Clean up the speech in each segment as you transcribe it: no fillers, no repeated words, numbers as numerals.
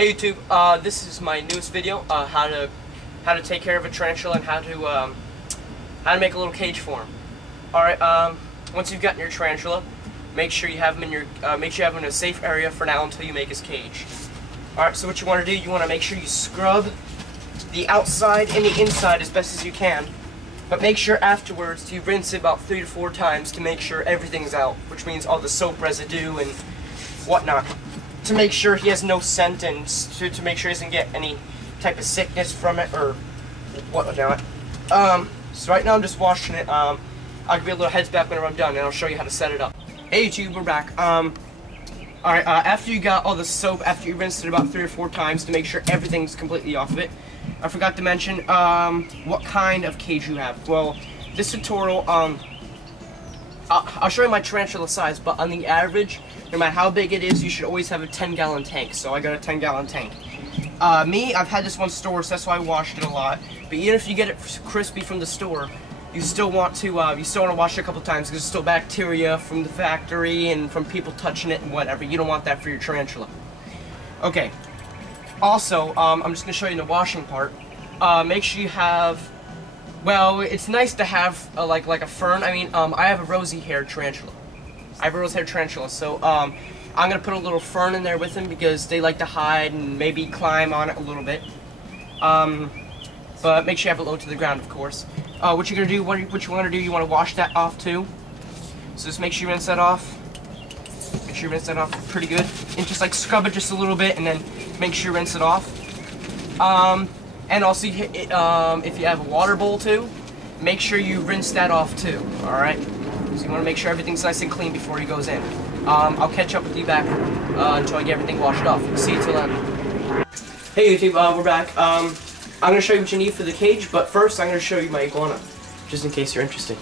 Hey YouTube, this is my newest video, how to take care of a tarantula and how to make a little cage for him. All right, once you've gotten your tarantula, make sure you have him in in a safe area for now until you make his cage. All right, so what you want to do, you want to make sure you scrub the outside and the inside as best as you can, but make sure afterwards you rinse it about 3 to 4 times to make sure everything's out, which means all the soap residue and whatnot, to make sure he has no scent and to make sure he doesn't get any type of sickness from it or whatnot. So right now I'm just washing it. I'll give you a little heads back whenever I'm done, and I'll show you how to set it up. Hey YouTube, we're back. Alright, after you got all the soap, after you rinsed it about 3 or 4 times to make sure everything's completely off of it, I forgot to mention what kind of cage you have. Well, this tutorial, I'll show you my tarantula size, but on the average, no matter how big it is, you should always have a 10-gallon tank. So I got a 10-gallon tank. I've had this one store, so that's why I washed it a lot. But even if you get it crispy from the store, you still want to wash it a couple times because there's still bacteria from the factory and from people touching it and whatever. You don't want that for your tarantula. Okay. Also, I'm just gonna show you the washing part. Make sure you have. Well, it's nice to have like a fern. I mean, I have a rosy-haired tarantula. So I'm gonna put a little fern in there with him because they like to hide and maybe climb on it a little bit. But make sure you have it low to the ground, of course. What you're gonna do, what you want to do, you want to wash that off too. So just make sure you rinse that off. Make sure you rinse that off pretty good, and just like scrub it just a little bit, and then make sure you rinse it off. And also, if you have a water bowl too, make sure you rinse that off too. All right. So you want to make sure everything's nice and clean before he goes in. I'll catch up with you back until I get everything washed off. See you till then. Hey YouTube, we're back. I'm going to show you what you need for the cage, but first I'm going to show you my iguana, just in case you're interested.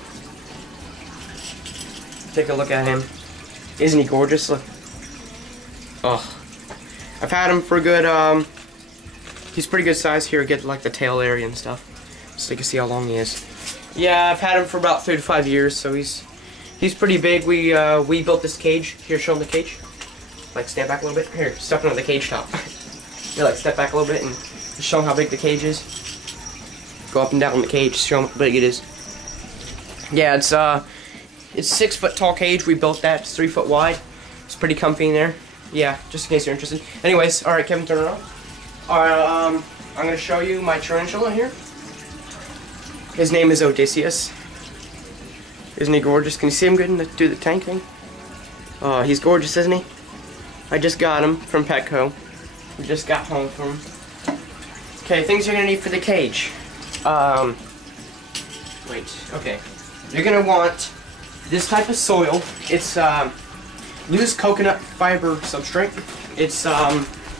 Take a look at him. Isn't he gorgeous? Look. Oh. I've had him for a good, he's pretty good size here, get like the tail area and stuff, so you can see how long he is. Yeah, I've had him for about 3 to 5 years, so he's pretty big. We built this cage. Here, show him the cage. Like, stand back a little bit. Here, step into the cage top. Here, like, step back a little bit and just show him how big the cage is. Go up and down the cage, show him how big it is. Yeah, it's 6 foot tall cage. We built that. It's 3 foot wide. It's pretty comfy in there. Yeah, just in case you're interested. Anyways, alright, Kevin, turn it on. Alright, I'm gonna show you my tarantula here. His name is Odysseus. Isn't he gorgeous? Can you see him good in do the tank thing? Oh, he's gorgeous, isn't he? I just got him from Petco. We just got home from him. Okay, things you're gonna need for the cage. Okay. You're gonna want this type of soil. It's loose coconut fiber substrate. It's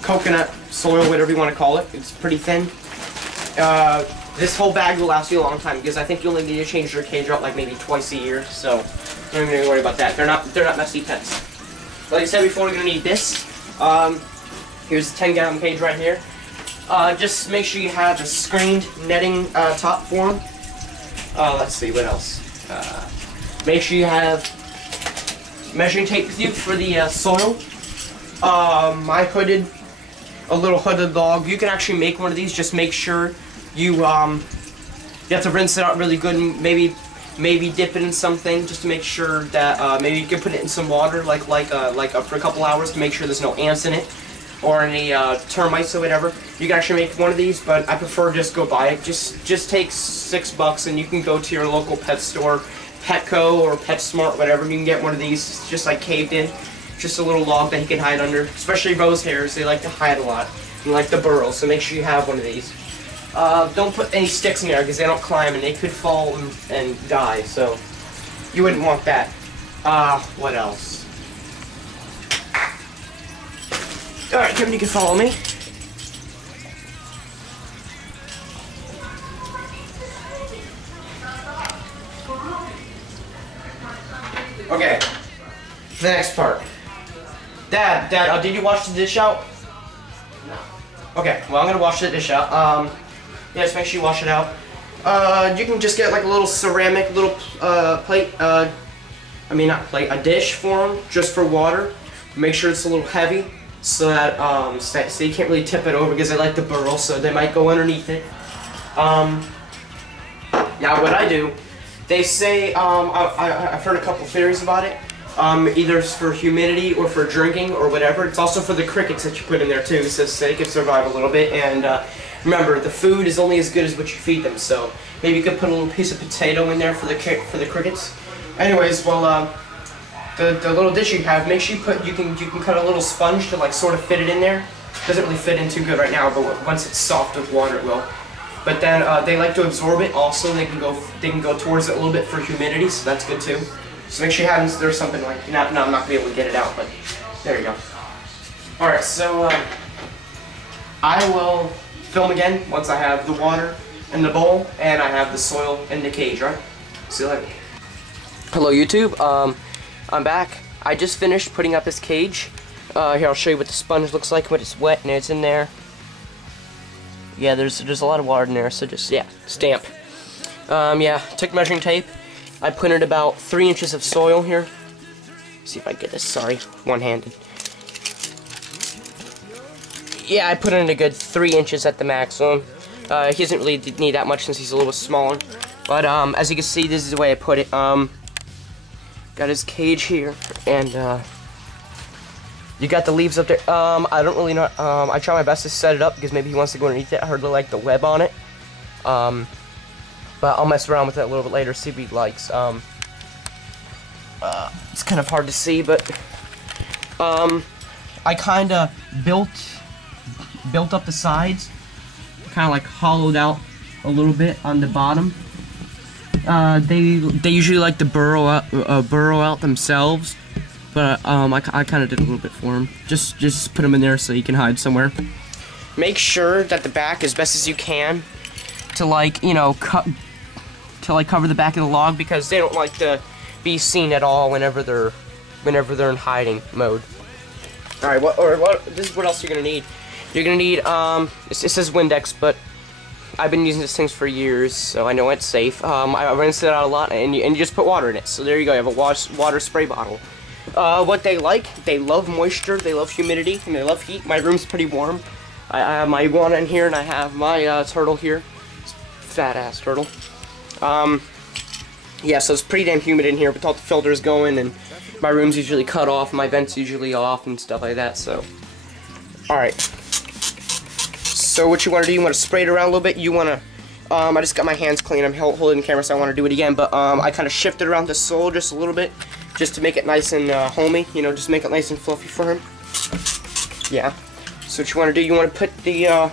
coconut soil, whatever you want to call it. It's pretty thin. This whole bag will last you a long time because I think you only need to change your cage out like maybe twice a year. So don't even worry about that. They're not messy pets. Like I said before, we're gonna need this. Here's the 10-gallon cage right here. Just make sure you have a screened netting top for them. Let's see what else. Make sure you have measuring tape with you for the soil. A little hooded log. You can actually make one of these. Just make sure you have to rinse it out really good and maybe dip it in something just to make sure that maybe you can put it in some water for a couple hours to make sure there's no ants in it or any termites or whatever. You can actually make one of these, but I prefer just go buy it. Just takes $6 and you can go to your local pet store, Petco or PetSmart, whatever. You can get one of these. It's just like caved in. Just a little log that he can hide under. Especially rose hairs, they like to hide a lot. And like the burrows, so make sure you have one of these. Don't put any sticks in there because they don't climb and they could fall and die, so you wouldn't want that. What else? Alright, Kevin, you can follow me. Okay, the next part. Dad, did you wash the dish out? No. Okay, well I'm gonna wash the dish out. Yeah, just make sure you wash it out. You can just get like a little ceramic plate, I mean not plate, a dish for them, just for water. Make sure it's a little heavy. so that so you can't really tip it over because they like to burrow, so they might go underneath it. Now what I do, they say I've heard a couple theories about it. Either it's for humidity or for drinking or whatever. It's also for the crickets that you put in there too, so they can survive a little bit. And remember, the food is only as good as what you feed them. So maybe you could put a little piece of potato in there for the crickets. Anyways, well, the little dish you have, make sure you can cut a little sponge to like sort of fit it in there. Doesn't really fit in too good right now, but once it's soft with water, it will. But then they like to absorb it. Also, they can go towards it a little bit for humidity, so that's good too. So make sure you have there's something like no, I'm not gonna be able to get it out, but there you go. All right, so I will film again once I have the water in the bowl and I have the soil in the cage. Right? See you later. Hello YouTube. I'm back. I just finished putting up this cage. Here, I'll show you what the sponge looks like when it's wet and it's in there. Yeah, there's a lot of water in there, so just, yeah, stamp. Yeah, took measuring tape. I put in about 3 inches of soil here. See if I get this, sorry, one-handed. Yeah, I put in a good 3 inches at the maximum. He doesn't really need that much since he's a little bit smaller. But, as you can see, this is the way I put it. Got his cage here, and, you got the leaves up there. I don't really know. I try my best to set it up because maybe he wants to go underneath it. I heard like the web on it. But I'll mess around with it a little bit later, see what he likes. It's kind of hard to see, but I kind of built up the sides, kind of like hollowed out a little bit on the bottom. They usually like to burrow out themselves. But I kind of did a little bit for him. Just put him in there so he can hide somewhere. Make sure that the back, as best as you can, to like cover the back of the log because they don't like to be seen at all whenever they're in hiding mode. All right, this is what else you're gonna need. You're gonna need it says Windex, but I've been using these things for years, so I know it's safe. I rinse it out a lot, and you just put water in it. So there you go. You have a water spray bottle. What they love moisture, they love humidity, and they love heat. My room's pretty warm. I have my iguana in here, and I have my turtle here. Fat ass turtle. Yeah, so it's pretty damn humid in here with all the filters going, and my room's usually cut off, my vent's usually off, and stuff like that, so. Alright. So what you want to do, you want to spray it around a little bit. You want to, I just got my hands clean, I'm holding the camera, so I want to do it again, but I kind of shifted around the sole just a little bit, just to make it nice and homey, you know, just make it nice and fluffy for him. Yeah. So what you want to do, you want to put the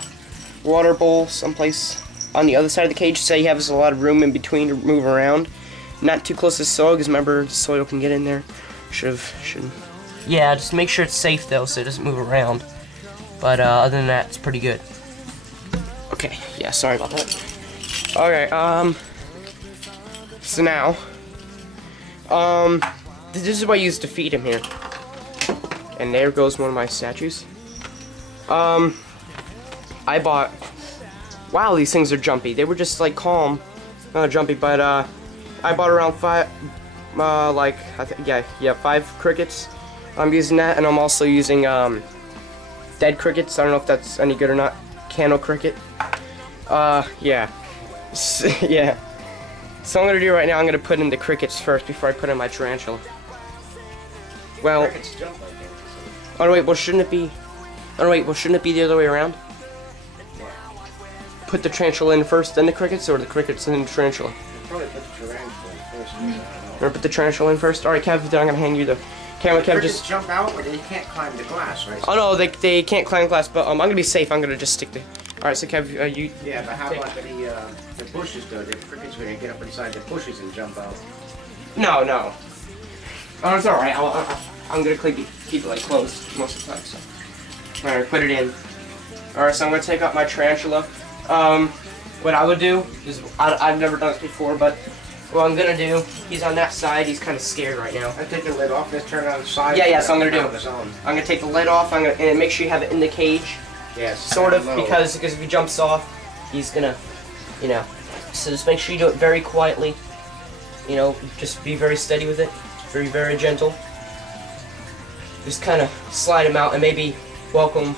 water bowl someplace on the other side of the cage, so you have a lot of room in between to move around. Not too close to the soil, because remember, the soil can get in there. Should. Yeah, just make sure it's safe though, so it doesn't move around. But other than that, it's pretty good. Okay, yeah, sorry about that. Okay, so now, this is what I used to feed him here. And there goes one of my statues. I bought, wow, these things are jumpy. They were just like calm, not jumpy, but I bought around 5, like, yeah, 5 crickets. I'm using that, and I'm also using dead crickets. I don't know if that's any good or not. Candle cricket. Yeah. Yeah. So I'm gonna do right now, I'm gonna put in the crickets first before I put in my tarantula. Well, oh wait, well shouldn't it be? Oh wait, well shouldn't it be the other way around? Put the tarantula in first, then the crickets, or the crickets and then the tarantula? Probably put the tarantula in first. Or put the tarantula in first. All right, Kev, then I'm gonna hand you the camera. Kev, just jump out, but they can't climb the glass, right? Oh no, they can't climb glass, but I'm gonna be safe. I'm gonna just stick to. All right, so Kev, you. Yeah, but how about the bushes though? The crickets are gonna get up inside the bushes and jump out. No. Oh, it's all right. I'm gonna keep it like closed most of the time. So. All right, put it in. All right, so I'm gonna take out my tarantula. What I would do is I've never done this before, but what I'm gonna do, he's on that side. He's kind of scared right now. I take the lid off. Let's turn it on the side. Yeah. So I'm gonna do. I'm gonna take the lid off. And make sure you have it in the cage. Yes. Sort of, because if he jumps off, he's gonna, you know. So just make sure you do it very quietly. You know, just be very steady with it. Very, very gentle. Just kind of slide him out, and maybe Welcome